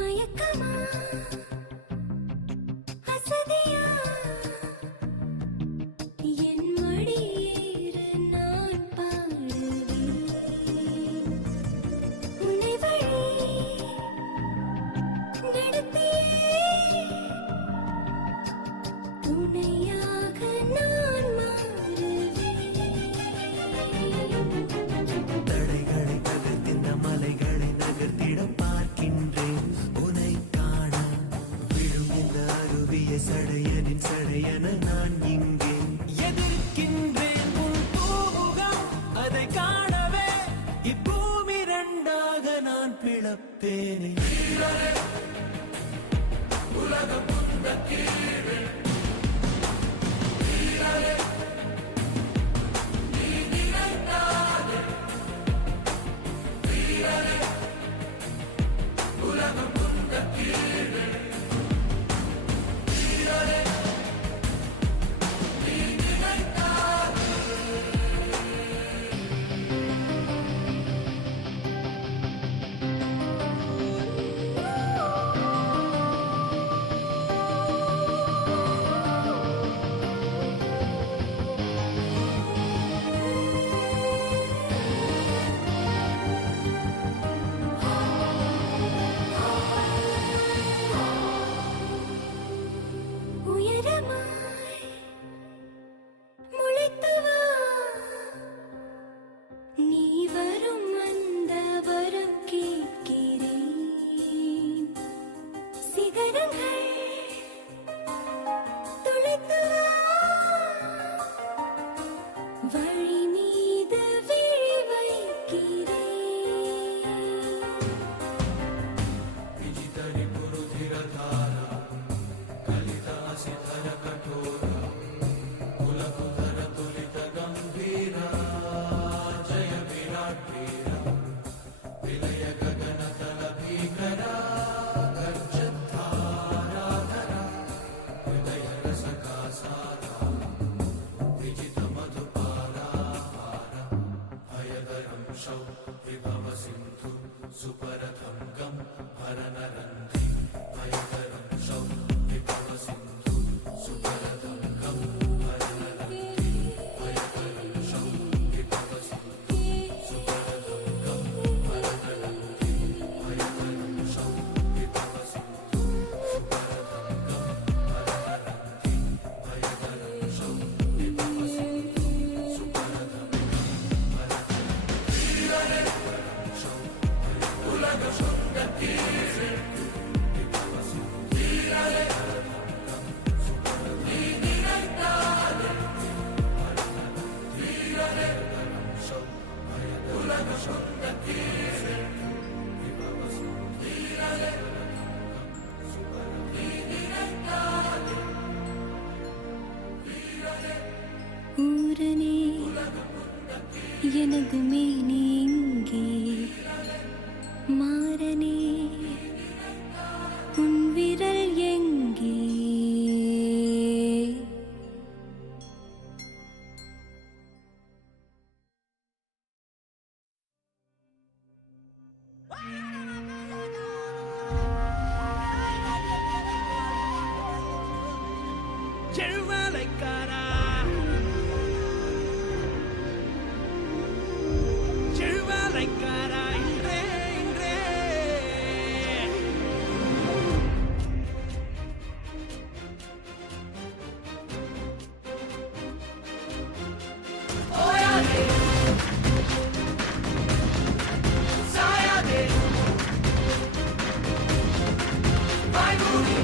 மயக்கமா அசதியா என் மடியேறு நான் பாடுவேன் உன்னை வழி நடத்தியே துணையாக நான் மாறுவேன். தடைகளை தகர்த்திந்த மலைகளை நகர்த்திட பார்க்கின்றேன் உனை காண விழும் இந்த அருவிய சடையனின் சடையன நான் இங்கே எதிர்க்கின்றேன் உன் பூமுகம் அதை காணவே இப்பூமி இரண்டாக நான் பிளப்பேனே உலகம் புந்த கீழே உயரமாய் முளைத்து வா நீ வரும் அந்த வரம் கேட்கிறேன் சிகரங்கள் துளைத்து வா வழி மீது விழி வைக்கிறேன் ஊரனே எனது மேனி எங்கே மாறனே உன் விரல் எங்கே செழுமலைக்காரா செழுமலைக்காரா இன்றே இன்றே ஓயாதே சாயாதே வாய்மூடி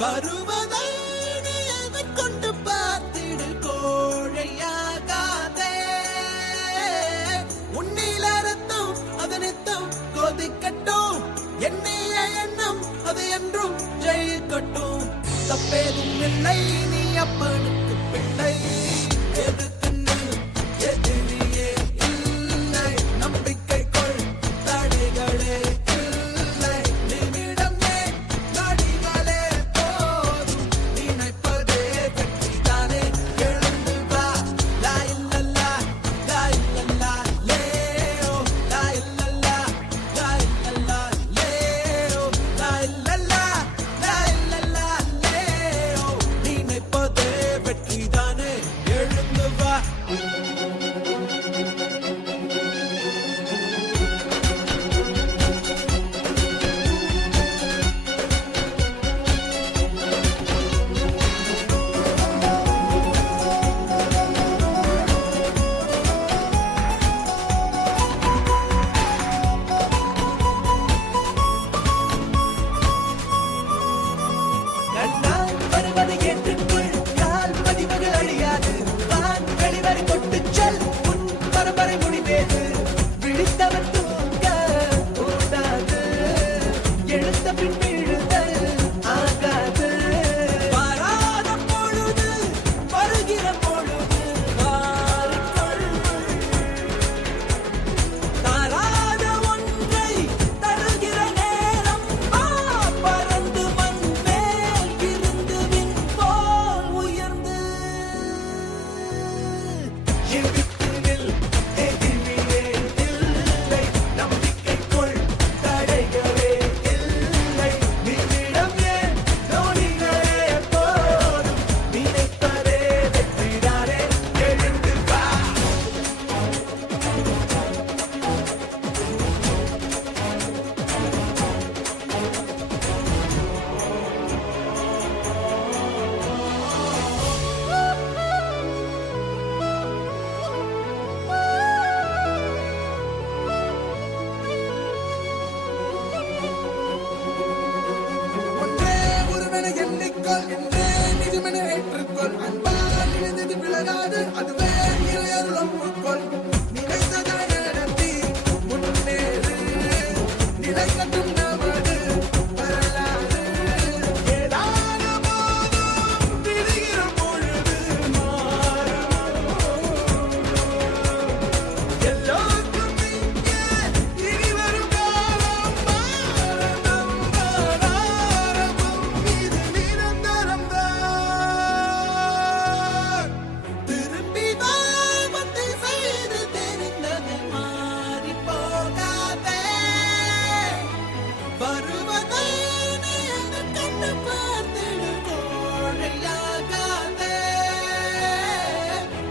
வருவதை நீ எதைக் கொண்டு பார்த்திடு கோழையாகாதே. உன்னில ரத்தம் அது நித்தம் கொதிக்கட்டும், எண்ணிய எண்ணம் அது என்றும் ஜெயிக்கட்டும். தப்பேதும் இல்லை, நீ அப்பனுக்கு பிள்ளை. எதுக்கு நில், எதிரியே இல்லை. நம்பிக்கை கொள், தடைகளே இல்லை. நிமிடம் ஏன், நொடிகளே போதும். நினைப்பதே வெற்றிதானே, எழுந்து வா. லா இல்லல்லா, லா இல்லல்லா, லேயோ. லா இல்லல்லா, லா இல்லல்லா, லேயோ. லா இல்லல்லா, லா இல்லல்லா, லேயோ. நினைப்பதே வெற்றிதானே, எழுந்து வா. கண்ணால் வருவதை ஏற்றுக்கொள், கால் பதிவது அழியாது. வான் வெளிவரை தொட்டுச் செல், உன் பரம்பரை முடிவேது. விழித்தவன் தூங்க கூடாது, எழுந்த பின் விழுதல் ஆகாது. வராத பொழுது, வருகிற பொழுது மாறிக்கொள். தாராத ஒன்றை தருகிற நேரம் வா. பறந்து மண் மேல் இருந்து விண் போல் உயர்ந்து. எதிர்த்து நில், எதிரியே இல்லை. நம்பிக்கை கொள், தடைகளே இல்லை. நிமிடம் ஏன், நொடிகளே போதும். நினைப்பதே வெற்றிதானே, எழுந்து வா. ஒன்றே ஒருவனை எண்ணிக்கொள், என்றே நிஜமென ஏற்றுக்கொள். அன்பால் இணைந்தது விலகாது, அதுவே இறையருள் ஒப்புக்கொள். நினைத்ததை நடத்தி முன்னேறு, நிலைக்கட்டும் நமது வரலாறு. ஏதான போதும் விடுகிற பொழுது மாறும். எல்லோருக்கும் இங்கே இனி வரும் காலம் மாறும். ஆரம்பம் இது நிரந்தரம்தான். திரும்பி வா, வந்து செய்து தெரிந்ததை மாறி போகாதே. வருவதை நீ எதைக் கண்டு பார்த்திடு கோழையாகாதே.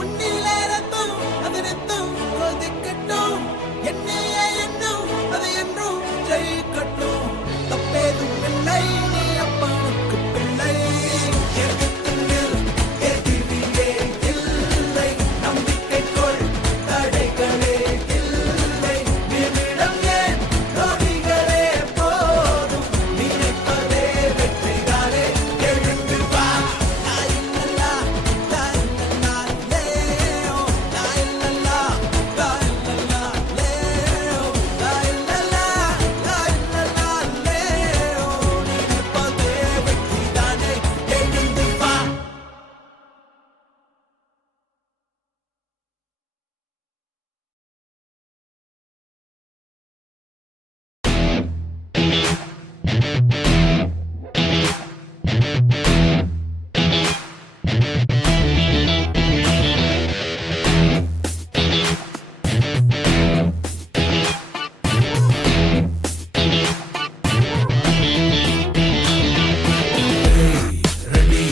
உன்னில ரத்தம் அது நித்தம் கொதிக்கட்டும், எண்ணிய எண்ணம் அது என்றும் ஜெயிக்கட்டும். தப்பேதும் இல்லை, நீ அப்பனுக்கு பிள்ளை. எதிர்த்து நில், எதிரியே இல்லை. நம்பிக்கை கொள், தடைகளே இல்லை. நிமிடம் ஏன், நொடிகளே போதும். நினைப்பதே வெற்றிதானே, எழுந்து வா. லா இல்லல்லா, லா இல்லல்லா, லேயோ. லா இல்லல்லா, லா இல்லல்லா, லேயோ. லா இல்லல்லா, லா இல்லல்லா, லேயோ. நினைப்பதே வெற்றிதானே, எழுந்து வா. ரெடி,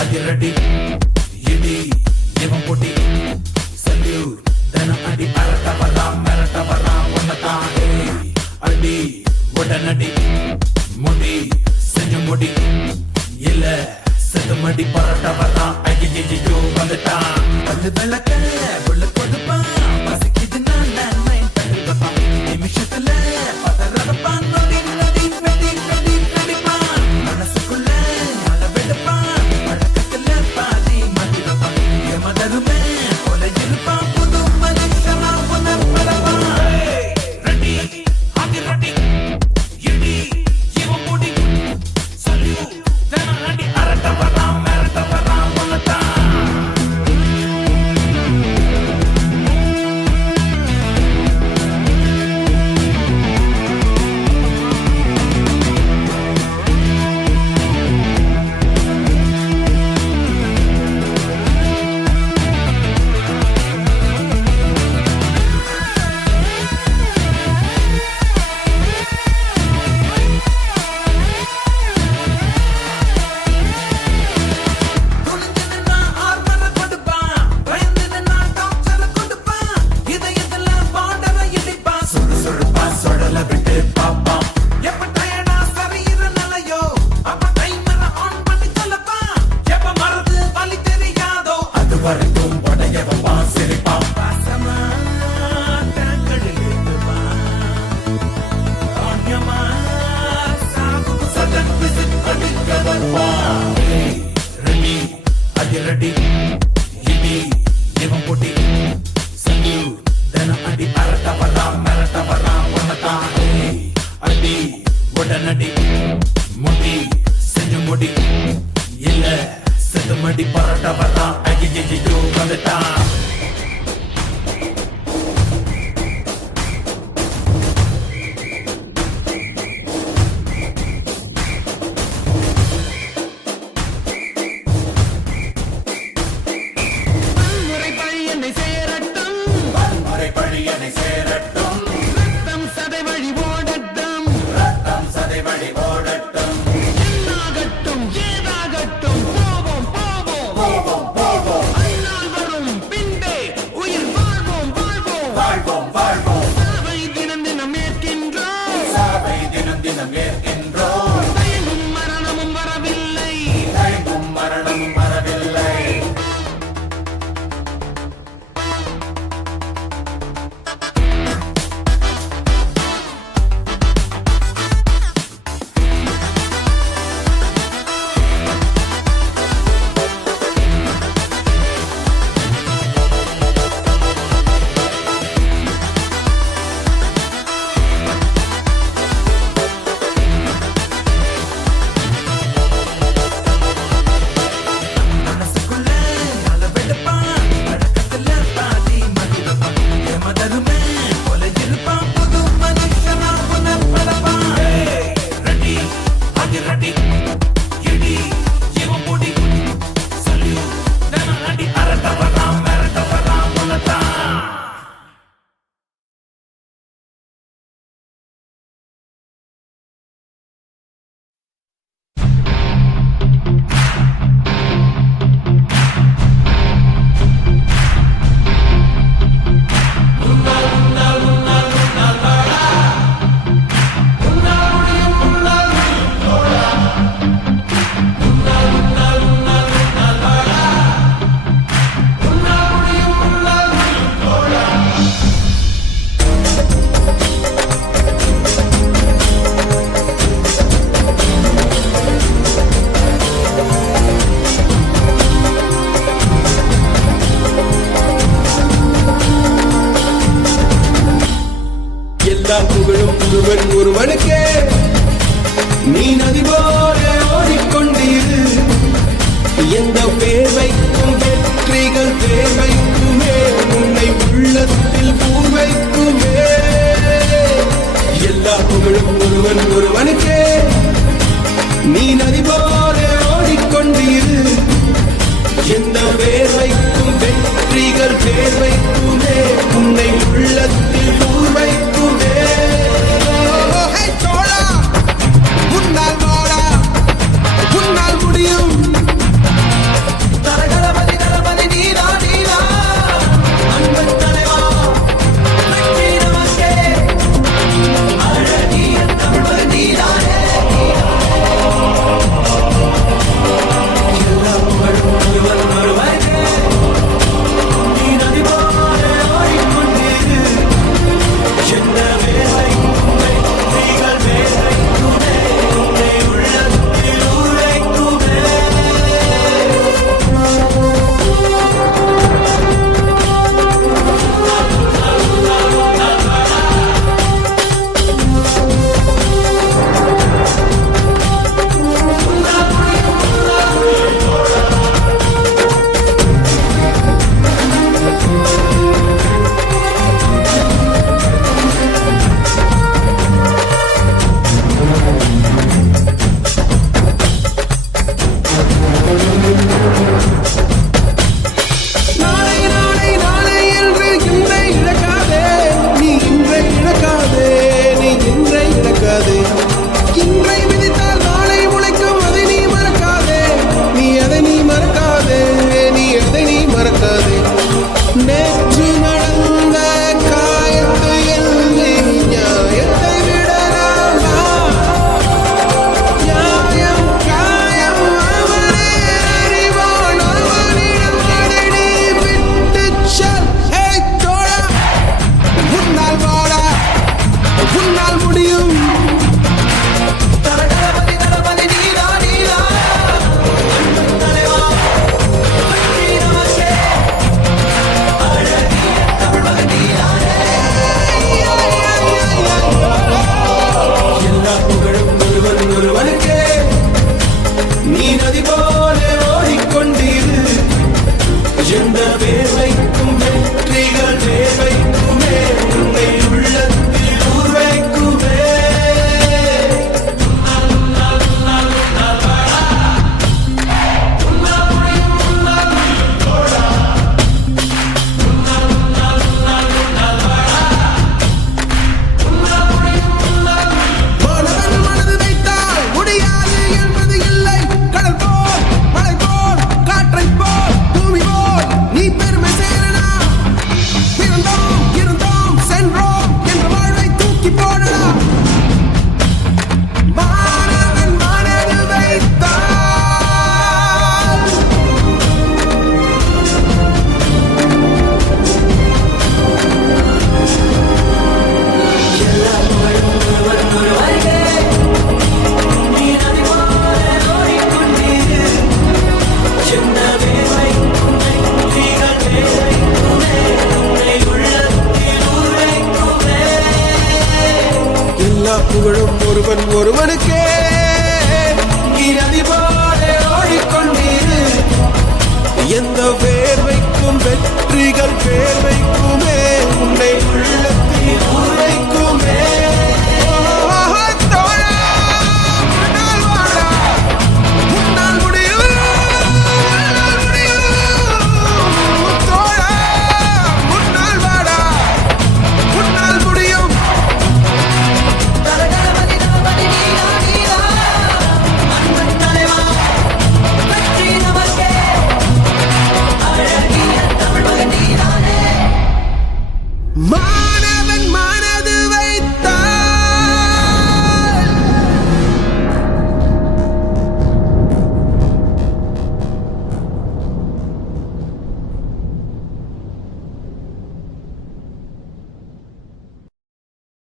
அதிரடி, இடி, இவன் பொடி. சல்யூட், தினம் அடி, அரட்ட வரான், மிரட்ட வரான், ஒன்னதான். அடி, உடனடி, முடி, செஞ்சு முடி. இல்ல, செதுமடி, பரட்ட வரான். ஐயோ வந்துட்டான். பல்லு விளக்க, உள்ள கொடுப்பான். பசிக்குது நான் மைண்ட் பண்ணி வைப்பான். நிமிஷத்துல பதறப்பான், நொடி நொடி வெடி வெடி வெடிப்பான். மனசுக்குள்ள உடனடி முடி செஞ்சு முடி இல்ல செத்து மடி பரோட்டா வர்றான் ஐயோ வந்துட்டான் வன்முறை பழி என்னை சேரட்டும் வன்முறை பழி என்னை சேரட்டும் ரத்தம் சதை வழி ஓடட்டும் ரத்தம் சதை வழி ஓடட்டும் என்னாகட்டும் ஏதாகட்டும் போவோம் போவோம் போவோம் போவோம் அந்நாள் வரும் பின்பே உயிர் வாழ்வோம் வாழ்வோம் வாழ்வோம் வாழ்வோம் சாவை தினம் தினம் ஏற்கின்றோம் சாவை தினம் தினம் ஏற்கின்றோம் தயங்கும் மரணமும் வரவில்லை தயங்கும் மரணமும் வரவில்லை மனசுக்குள்ள அளவெடுப்பான் பழக்கத்துல பாதி மதிவப்பான் எமதருமே கொலை இருப்பான் புது மனுஷனா புனப்படவான் ரெடி அடி ரெடி இடி இவன் முடி சொல்லி நான் அடி அரட்ட வரான் மிரட்ட வரான் உனதான் எல்லா புகழும் ஒருவனுக்கே நீ நதி போல ஓடிக்கொண்டிரு எந்த வேர்வைக்கும் வெற்றிகள் தேவைக்குமே உன்னை உள்ளத்தில் பூர்வைக்குமே எல்லா புகழும் ஒருவனுக்கே